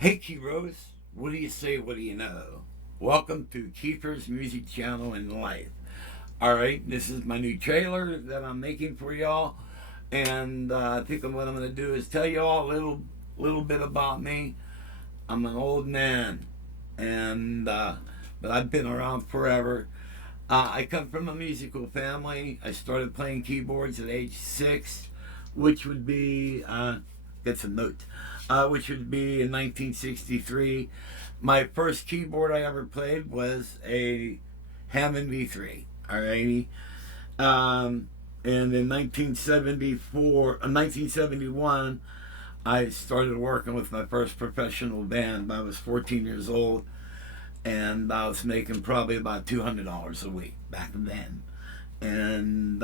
Hey Keybros, what do you say, what do you know? Welcome to Keefers Music Channel and Life. Alright, this is my new trailer that I'm making for y'all. And I think what I'm going to do is tell y'all a little bit about me. I'm an old man, and but I've been around forever. I come from a musical family. I started playing keyboards at age 6, which would be, get some notes, which would be in 1963. My first keyboard I ever played was a Hammond V3. Alrighty. And in 1971, I started working with my first professional band. I was 14 years old, and I was making probably about $200 a week back then. And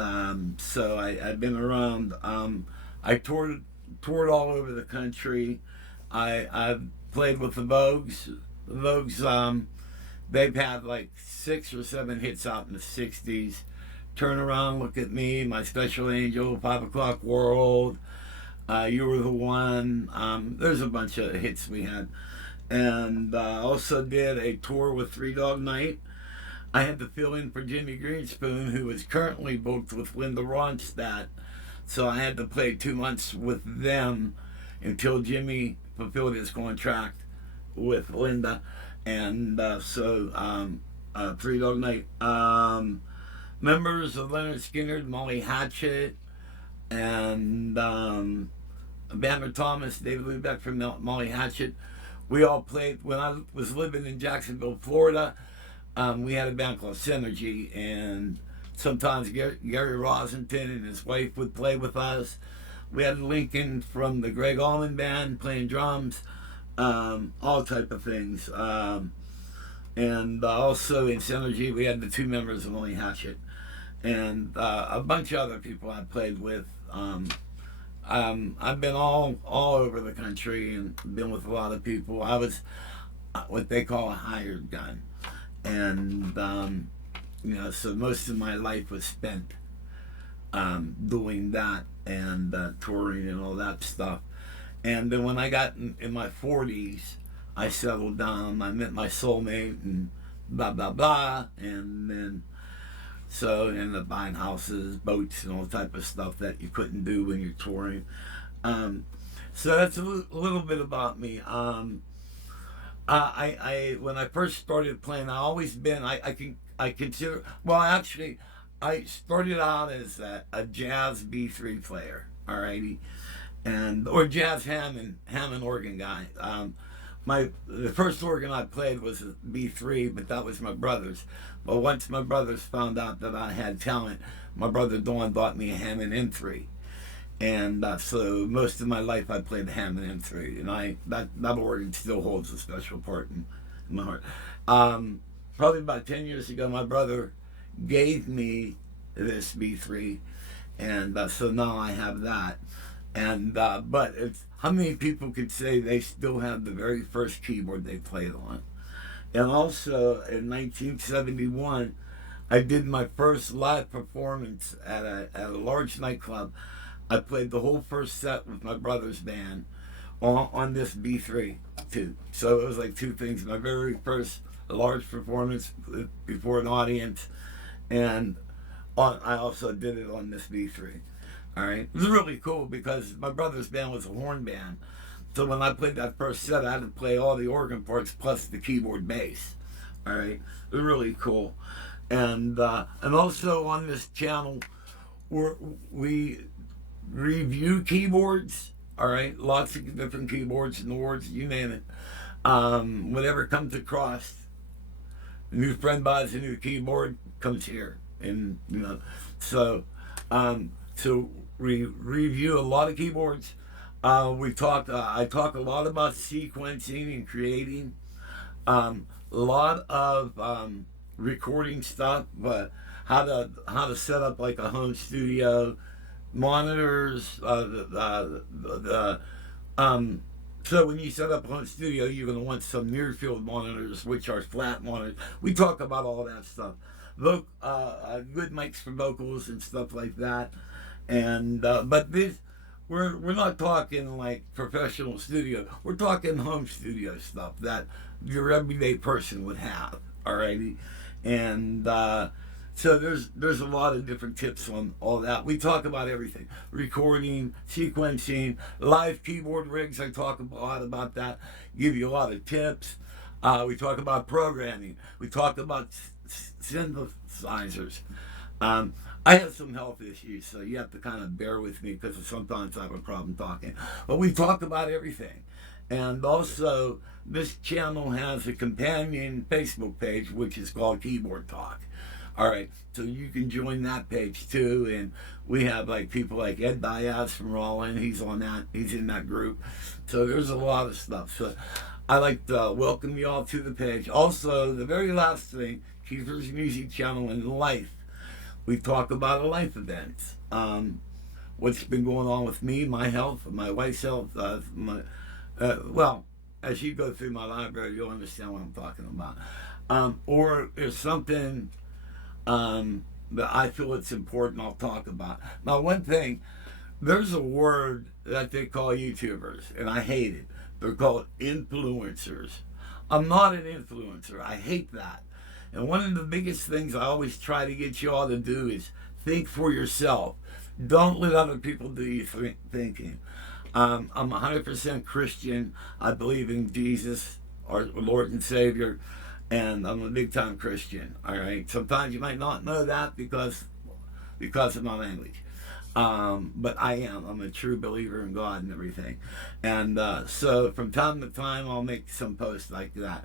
so I've been around. I toured all over the country. I've played with the Vogues. The Vogues, they've had like 6 or 7 hits out in the '60s. Turn Around, Look at Me, My Special Angel, 5 O'Clock World, You Were the One. There's a bunch of hits we had. And also did a tour with Three Dog Night. I had to fill in for Jimmy Greenspoon, who is currently booked with Linda Ronstadt. So I had to play 2 months with them until Jimmy fulfilled his contract with Linda. And Three Dog Night. Members of Leonard Skinner, Molly Hatchet, and Banner Thomas, David Lubeck from Molly Hatchet. We all played when I was living in Jacksonville, Florida. We had a band called Synergy, and sometimes Gary Rosington and his wife would play with us. We had Lincoln from the Greg Allman Band playing drums, all type of things. And also in Synergy, we had the 2 members of Molly Hatchet, and a bunch of other people I played with. I've been all over the country and been with a lot of people. I was what they call a hired gun, and so most of my life was spent doing that and touring and all that stuff. And then when I got in my 40s, I settled down. I met my soulmate and blah blah blah, and then so ended up buying houses, boats, and all type of stuff that you couldn't do when you're touring. So that's a little bit about me. I when I first started playing, I always been I consider, well, actually I started out as a jazz B3 player. Alrighty, and or jazz Hammond organ guy. The first organ I played was a B3, but that was my brother's. But once my brothers found out that I had talent, my brother Don bought me a Hammond M3, and so most of my life I played the Hammond M3, and that organ still holds a special part in my heart. Probably about 10 years ago, my brother gave me this B3, and so now I have that. And but it's how many people could say they still have the very first keyboard they played on. And also in 1971, I did my first live performance at a large nightclub. I played the whole first set with my brother's band on this B3 too. So it was like 2 things: my very first large performance before an audience, and I also did it on this B3. All right, it was really cool because my brother's band was a horn band. So when I played that first set, I had to play all the organ parts plus the keyboard bass. All right, it was really cool. And also on this channel, we review keyboards. All right, lots of different keyboards and awards, you name it. Whatever comes across, a new friend buys a new keyboard, comes here, and so. So we review a lot of keyboards. I talk a lot about sequencing and creating. A lot of recording stuff, but how to set up like a home studio, monitors. So when you set up a home studio, you're going to want some near field monitors, which are flat monitors. We talk about all that stuff. Good mics for vocals and stuff like that. And but this we're not talking like professional studio. We're talking home studio stuff that your everyday person would have. Alrighty, and so there's a lot of different tips on all that. We talk about everything: recording, sequencing, live keyboard rigs. I talk a lot about that. Give you a lot of tips. We talk about programming. We talk about synthesizers. Um, I have some health issues, so you have to kind of bear with me because sometimes I have a problem talking. But we talk about everything. And also, this channel has a companion Facebook page, which is called Keyboard Talk. All right, so you can join that page too. And we have like people like Ed Diaz from Rollin. He's on that. He's in that group. So there's a lot of stuff. So I like to welcome you all to the page. Also, the very last thing, Keefers Music Channel and Life. We talk about life events. What's been going on with me, my health, my wife's health. Well, as you go through my library, you'll understand what I'm talking about. Or there's something that I feel it's important I'll talk about. Now, one thing, there's a word that they call YouTubers, and I hate it. They're called influencers. I'm not an influencer. I hate that. And one of the biggest things I always try to get you all to do is think for yourself. Don't let other people do your thinking. I'm 100% Christian. I believe in Jesus, our Lord and Savior, and I'm a big-time Christian. All right. Sometimes you might not know that because of my language. But I am. I'm a true believer in God and everything. And so from time to time, I'll make some posts like that.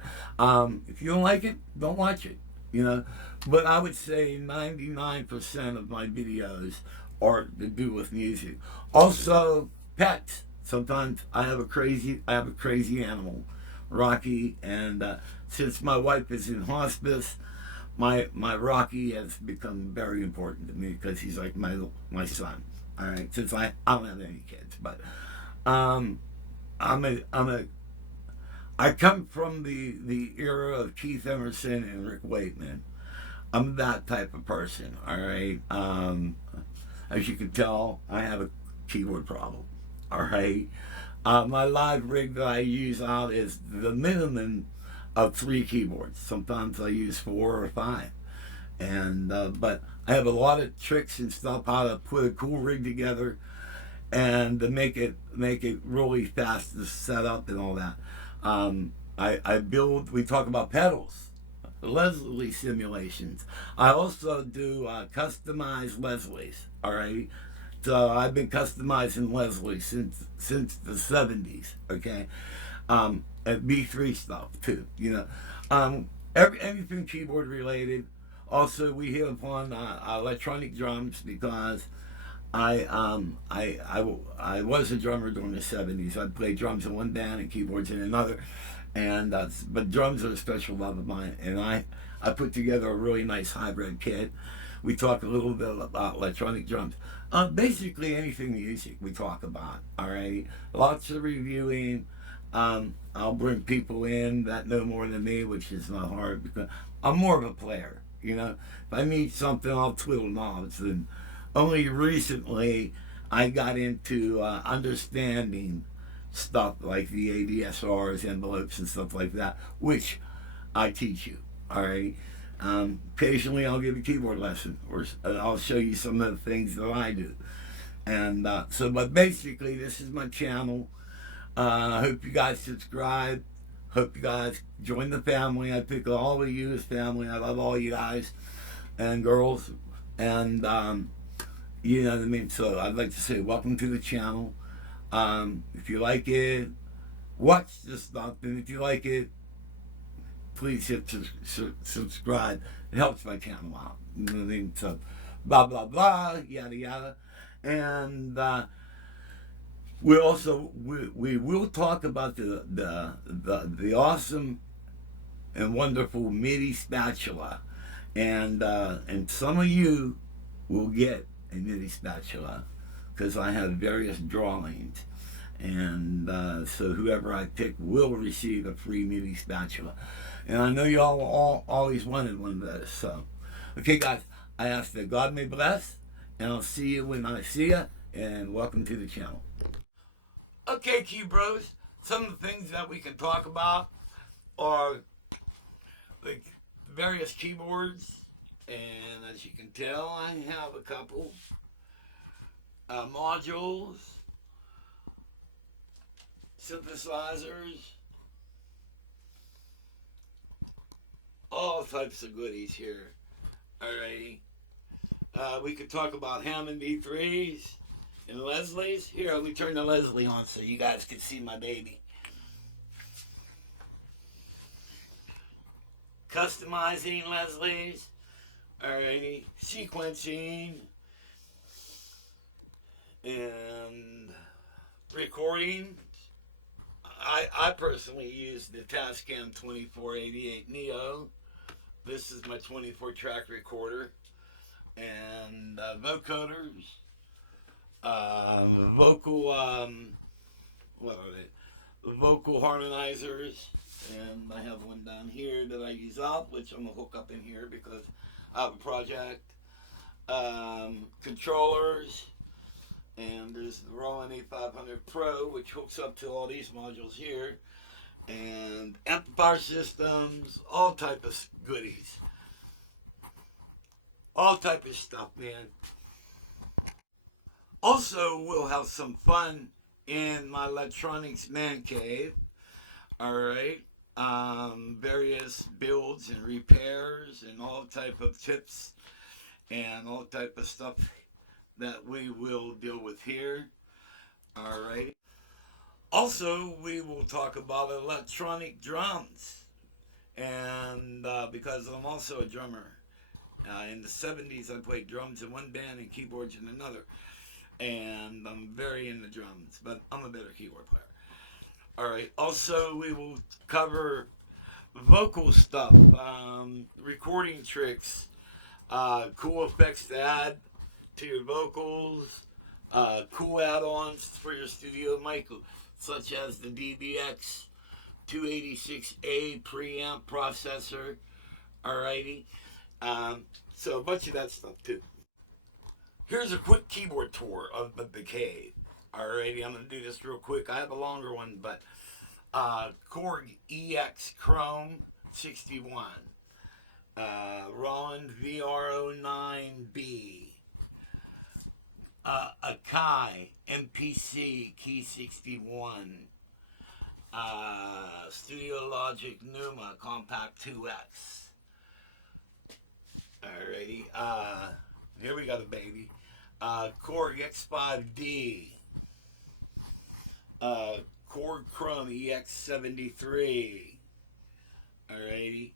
If you don't like it, don't watch it, you know. But I would say 99% of my videos are to do with music. Also, pets. Sometimes I have a crazy animal, Rocky, and since my wife is in hospice, my Rocky has become very important to me because he's like my son. All right, since I don't have any kids, but I come from the era of Keith Emerson and Rick Wakeman. I'm that type of person. All right. As you can tell, I have a keyboard problem. All right. My live rig that I use out is the minimum of 3 keyboards. Sometimes I use 4 or 5, and but I have a lot of tricks and stuff how to put a cool rig together, and to make it really fast to set up and all that. I build. We talk about pedals, Leslie simulations. I also do customized Leslies. All right. So I've been customizing Leslie since the 70s. Okay. And B3 stuff too, you know. Anything keyboard related. Also, we hit upon electronic drums because I was a drummer during the 70s. I played drums in one band and keyboards in another, and but drums are a special love of mine. And I put together a really nice hybrid kit. We talk a little bit about electronic drums. Basically anything music we talk about. All right, lots of reviewing. I'll bring people in that know more than me, which is not hard because I'm more of a player. You know, if I need something, I'll twiddle knobs. And only recently I got into understanding stuff like the ADSRs, envelopes, and stuff like that, which I teach you. All right. Occasionally I'll give a keyboard lesson, or I'll show you some of the things that I do. And but basically, this is my channel. I hope you guys subscribe. Hope you guys join the family. I think all of you as family. I love all you guys and girls. And, you know what I mean? So I'd like to say welcome to the channel. If you like it, watch this stuff. And if you like it, please hit subscribe. It helps my channel out. You know what I mean? So, blah, blah, blah, yada, yada. And we will talk about the awesome and wonderful MIDI spatula. And some of you will get a MIDI spatula because I have various drawings. And so whoever I pick will receive a free MIDI spatula. And I know y'all all always wanted one of those. So, okay, guys, I ask that God may bless, and I'll see you when I see you, and welcome to the channel. Okay, Keybros, some of the things that we can talk about are like various keyboards, and as you can tell, I have a couple modules, synthesizers, all types of goodies here. Alrighty. We could talk about Hammond V3s and Leslie's. Here, let me turn the Leslie on so you guys can see my baby. Customizing Leslie's. Alrighty. Sequencing. And recording. I personally use the Tascam 2488 Neo. This is my 24-track recorder. And vocoders. Vocal harmonizers. And I have one down here that I use out, which I'm going to hook up in here because I have a project. Controllers. And there's the Roland A500 Pro, which hooks up to all these modules here. And amplifier systems, all type of goodies. All type of stuff, man. Also, we'll have some fun in my electronics man cave. Alright. Various builds and repairs and all type of tips and all type of stuff that we will deal with here. Alright. Also, we will talk about electronic drums. And because I'm also a drummer. In the 70s, I played drums in one band and keyboards in another. And I'm very into drums, but I'm a better keyboard player. Alright, also we will cover vocal stuff, recording tricks, cool effects to add to your vocals, cool add-ons for your studio mic, such as the DBX 286A preamp processor. Alrighty. So a bunch of that stuff too. Here's a quick keyboard tour of the cave. Alrighty, I'm going to do this real quick. I have a longer one, but Korg EX Chrome 61. Roland VR09B. Akai MPC Key 61. Studio Logic Numa Compact 2X. Alrighty, here we got a baby. Korg X5D. Korg Chrome EX73. Alrighty.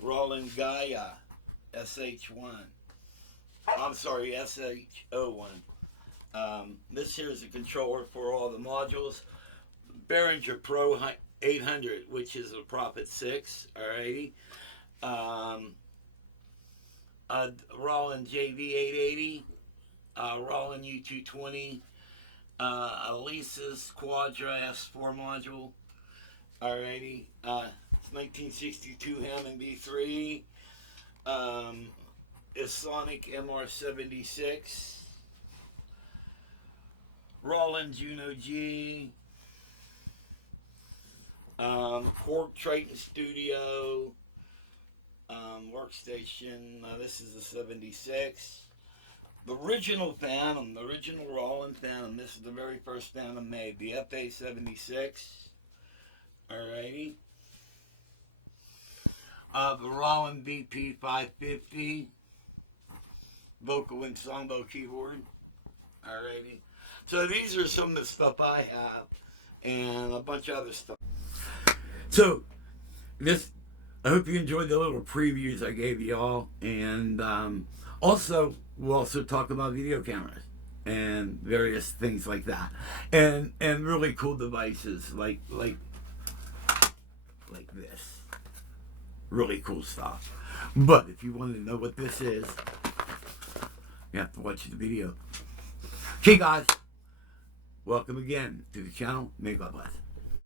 Roland Gaia SH1. I'm sorry, SH01. This here is a controller for all the modules. Behringer Pro 800, which is a Prophet 6. Alrighty. Roland JV880, Roland U220, Alesis Quadra S4 module. Alrighty, it's 1962 Hammond B3, Sonic MR76, Roland Juno G, Korg Triton Studio. Workstation. This is the 76. The original Phantom, the original Roland Phantom. This is the very first Phantom made, the FA76. Alrighty. The Roland BP 550 vocal ensemble keyboard. Alrighty. So these are some of the stuff I have, and a bunch of other stuff. So I hope you enjoyed the little previews I gave you all, and also we'll also talk about video cameras and various things like that, and really cool devices like this, really cool stuff. But if you wanted to know what this is, you have to watch the video. Okay, guys, welcome again to the channel. May God bless.